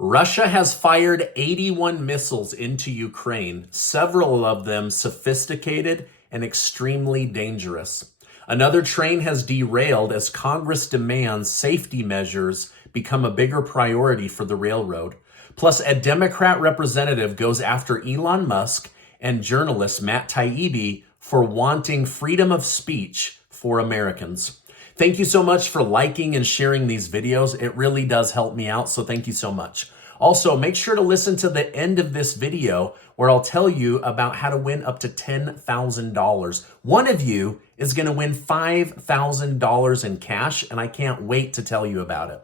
Russia has fired 81 missiles into Ukraine, several of them sophisticated and extremely dangerous. Another train has derailed as Congress demands safety measures become a bigger priority for the railroad. Plus, a Democrat representative goes after Elon Musk and journalist Matt Taibbi for wanting freedom of speech for Americans. Thank you so much for liking and sharing these videos. It really does help me out, so thank you so much. Also, make sure to listen to the end of this video where I'll tell you about how to win up to $10,000. One of you is going to win $5,000 in cash, and I can't wait to tell you about it.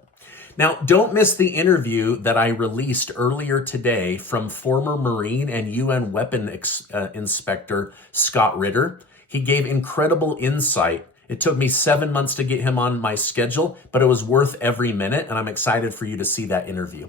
Now, don't miss the interview that I released earlier today from former Marine and UN weapon inspector Scott Ritter. He gave incredible insight. It took me 7 months to get him on my schedule, but it was worth every minute, and I'm excited for you to see that interview.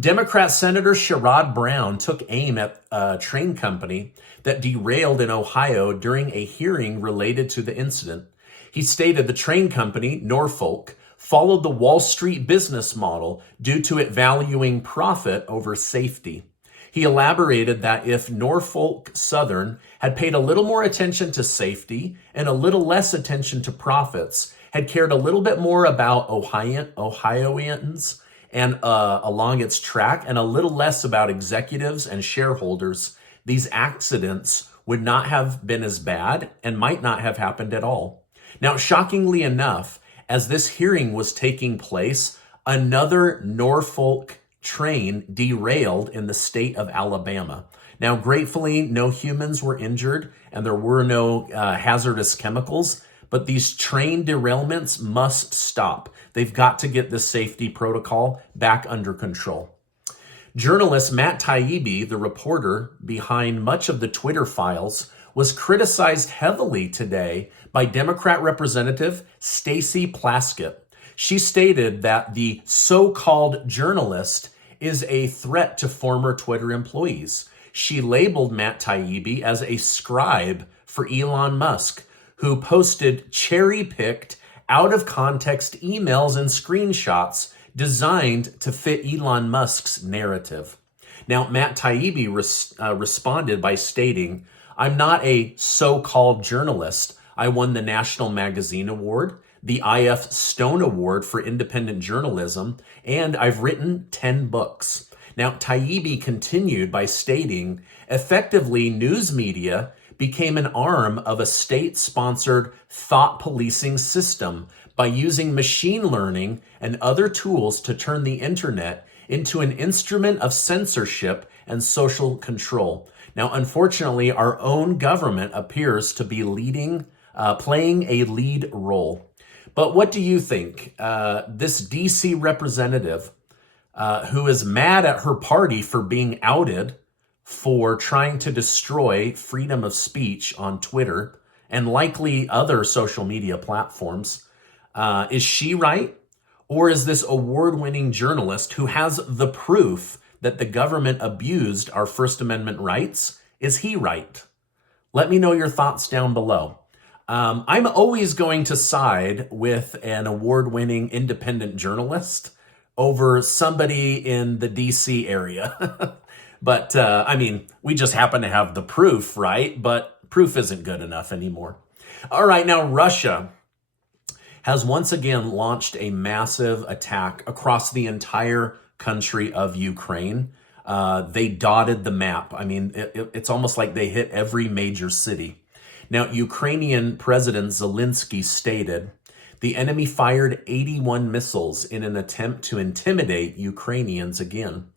Democrat Senator Sherrod Brown took aim at a train company that derailed in Ohio during a hearing related to the incident. He stated the train company, Norfolk, followed the Wall Street business model due to it valuing profit over safety. He elaborated that if Norfolk Southern had paid a little more attention to safety and a little less attention to profits, had cared a little bit more about Ohioans and along its track, and a little less about executives and shareholders, these accidents would not have been as bad and might not have happened at all. Now, shockingly enough, as this hearing was taking place, another Norfolk train derailed in the state of Alabama. Now, gratefully, no humans were injured and there were no hazardous chemicals, but these train derailments must stop. They've got to get the safety protocol back under control. Journalist Matt Taibbi, the reporter behind much of the Twitter files, was criticized heavily today by Democrat Representative Stacey Plaskett. She stated that the so-called journalist is a threat to former Twitter employees. She labeled Matt Taibbi as a scribe for Elon Musk, who posted cherry-picked, out-of-context emails and screenshots designed to fit Elon Musk's narrative. Now, Matt Taibbi responded by stating, "I'm not a so-called journalist. I won the National Magazine Award, the IF Stone Award for Independent Journalism, and I've written 10 books." Now, Taibbi continued by stating, effectively, news media became an arm of a state-sponsored thought policing system by using machine learning and other tools to turn the internet into an instrument of censorship and social control. Now, unfortunately, our own government appears to be playing a lead role. But what do you think? This DC representative who is mad at her party for being outed for trying to destroy freedom of speech on Twitter and likely other social media platforms, is she right? Or is this award-winning journalist who has the proof that the government abused our First Amendment rights, is he right? Let me know your thoughts down below. I'm always going to side with an award-winning independent journalist over somebody in the DC area. But, I mean, we just happen to have the proof, right? But proof isn't good enough anymore. All right, now Russia has once again launched a massive attack across the entire country of Ukraine. They dotted the map. I mean, it's almost like they hit every major city. Now, Ukrainian President Zelensky stated, the enemy fired 81 missiles in an attempt to intimidate Ukrainians again.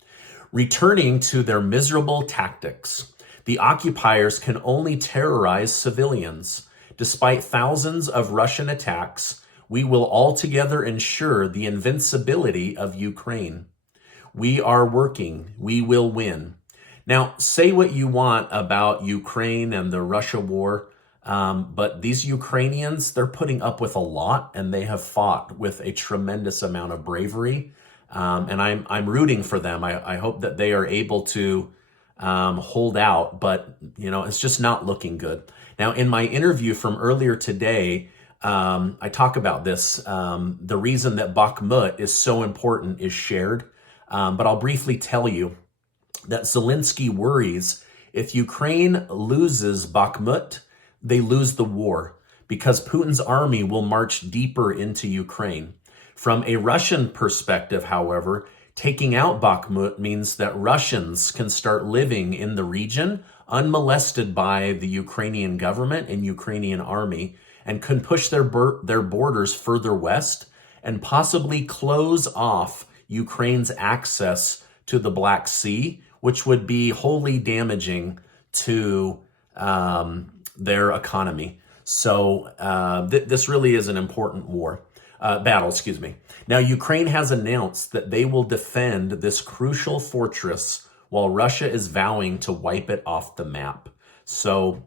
Returning to their miserable tactics, the occupiers can only terrorize civilians. Despite thousands of Russian attacks, we will altogether ensure the invincibility of Ukraine. We are working. We will win. Now, say what you want about Ukraine and the Russia war, but these Ukrainians, they're putting up with a lot, and they have fought with a tremendous amount of bravery. And I'm rooting for them. I hope that they are able to hold out, but it's just not looking good. Now, in my interview from earlier today, I talk about this. The reason that Bakhmut is so important is shared. But I'll briefly tell you that Zelensky worries if Ukraine loses Bakhmut, they lose the war because Putin's army will march deeper into Ukraine. From a Russian perspective, however, taking out Bakhmut means that Russians can start living in the region unmolested by the Ukrainian government and Ukrainian army and can push their borders further west and possibly close off Ukraine's access to the Black Sea, which would be wholly damaging to their economy. So this really is an important battle. Now, Ukraine has announced that they will defend this crucial fortress while Russia is vowing to wipe it off the map. So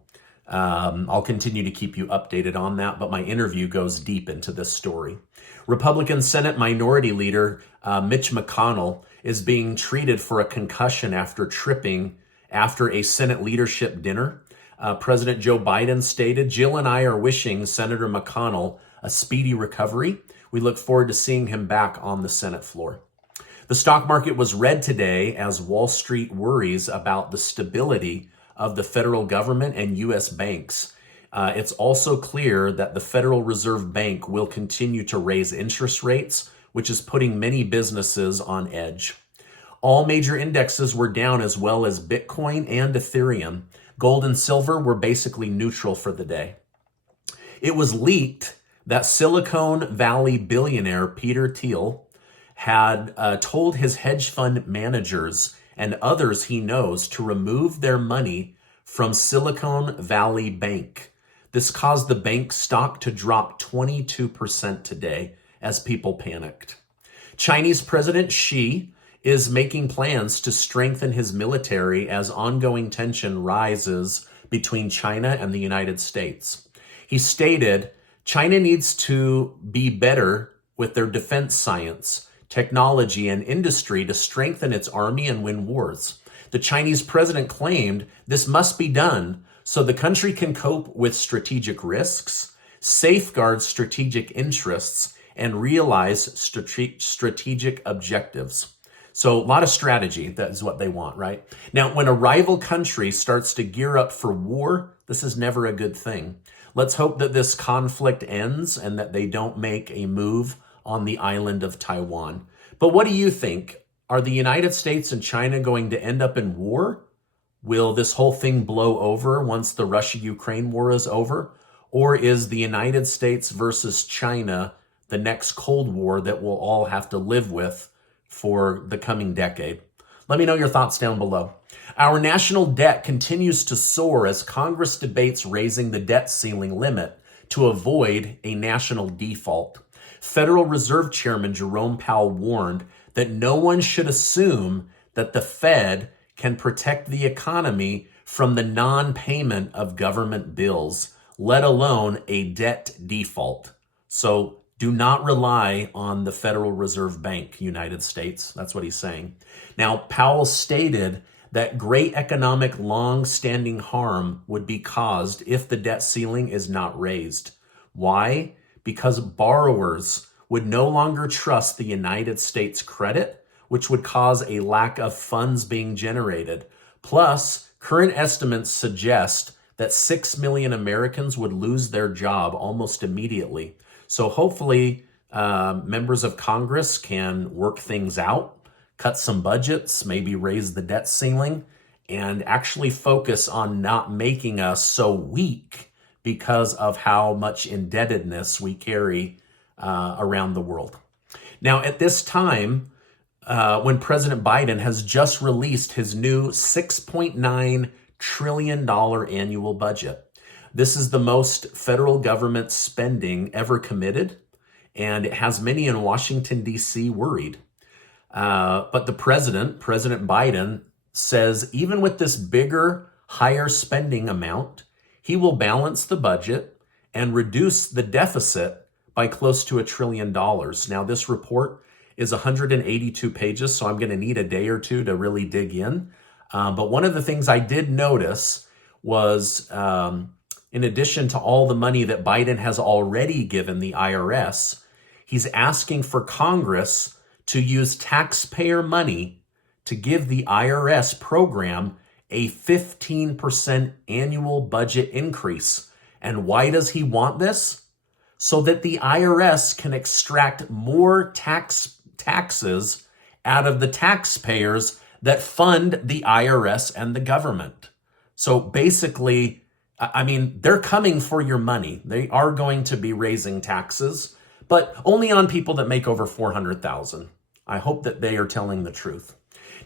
I'll continue to keep you updated on that, but my interview goes deep into this story. Republican Senate Minority Leader Mitch McConnell is being treated for a concussion after tripping after a Senate leadership dinner. President Joe Biden stated, "Jill and I are wishing Senator McConnell a speedy recovery. We look forward to seeing him back on the Senate floor." The stock market was red today as Wall Street worries about the stability of the federal government and U.S. banks. It's also clear that the Federal Reserve Bank will continue to raise interest rates, which is putting many businesses on edge. All major indexes were down, as well as Bitcoin and Ethereum. Gold and silver were basically neutral for the day. It was leaked that Silicon Valley billionaire Peter Thiel had told his hedge fund managers and others he knows to remove their money from Silicon Valley Bank. This caused the bank stock to drop 22% today as people panicked. Chinese President Xi is making plans to strengthen his military as ongoing tension rises between China and the United States. He stated, "China needs to be better with their defense science, technology, and industry to strengthen its army and win wars." The Chinese president claimed this must be done so the country can cope with strategic risks, safeguard strategic interests, and realize strategic objectives. So a lot of strategy, that is what they want, right? Now, when a rival country starts to gear up for war, this is never a good thing. Let's hope that this conflict ends and that they don't make a move on the island of Taiwan. But what do you think? Are the United States and China going to end up in war? Will this whole thing blow over once the Russia-Ukraine war is over? Or is the United States versus China the next Cold War that we'll all have to live with for the coming decade? Let me know your thoughts down below. Our national debt continues to soar as Congress debates raising the debt ceiling limit to avoid a national default. Federal Reserve Chairman Jerome Powell warned that no one should assume that the Fed can protect the economy from the non-payment of government bills, let alone a debt default. So do not rely on the Federal Reserve Bank, United States. That's what he's saying. Now, Powell stated that great economic long-standing harm would be caused if the debt ceiling is not raised. Why? Because borrowers would no longer trust the United States credit, which would cause a lack of funds being generated. Plus, current estimates suggest that 6 million Americans would lose their job almost immediately. So hopefully, members of Congress can work things out, cut some budgets, maybe raise the debt ceiling, and actually focus on not making us so weak because of how much indebtedness we carry around the world. Now, at this time, when President Biden has just released his new $6.9 trillion annual budget. This is the most federal government spending ever committed, and it has many in Washington, D.C. worried. But the President Biden, says even with this bigger, higher spending amount, he will balance the budget and reduce the deficit by close to $1 trillion. Now, this report is 182 pages, so I'm going to need a day or two to really dig in. But one of the things I did notice was, in addition to all the money that Biden has already given the IRS, he's asking for Congress to use taxpayer money to give the IRS program a 15% annual budget increase. And why does he want this? So that the IRS can extract more taxes out of the taxpayers that fund the IRS and the government. So basically, I mean, they're coming for your money. They are going to be raising taxes, but only on people that make over $400,000. I hope that they are telling the truth.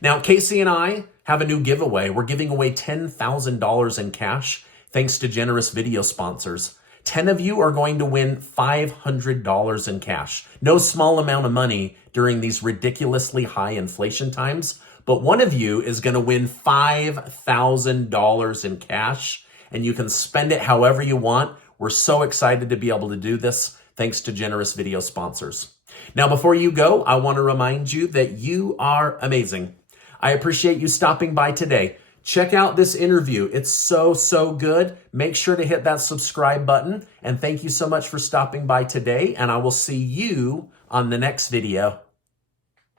Now, Casey and I have a new giveaway. We're giving away $10,000 in cash thanks to generous video sponsors. 10 of you are going to win $500 in cash. No small amount of money during these ridiculously high inflation times, but one of you is going to win $5,000 in cash, and you can spend it however you want. We're so excited to be able to do this thanks to generous video sponsors. Now, before you go, I want to remind you that you are amazing. I appreciate you stopping by today. Check out this interview. It's so good. Make sure to hit that subscribe button. And thank you so much for stopping by today. And I will see you on the next video.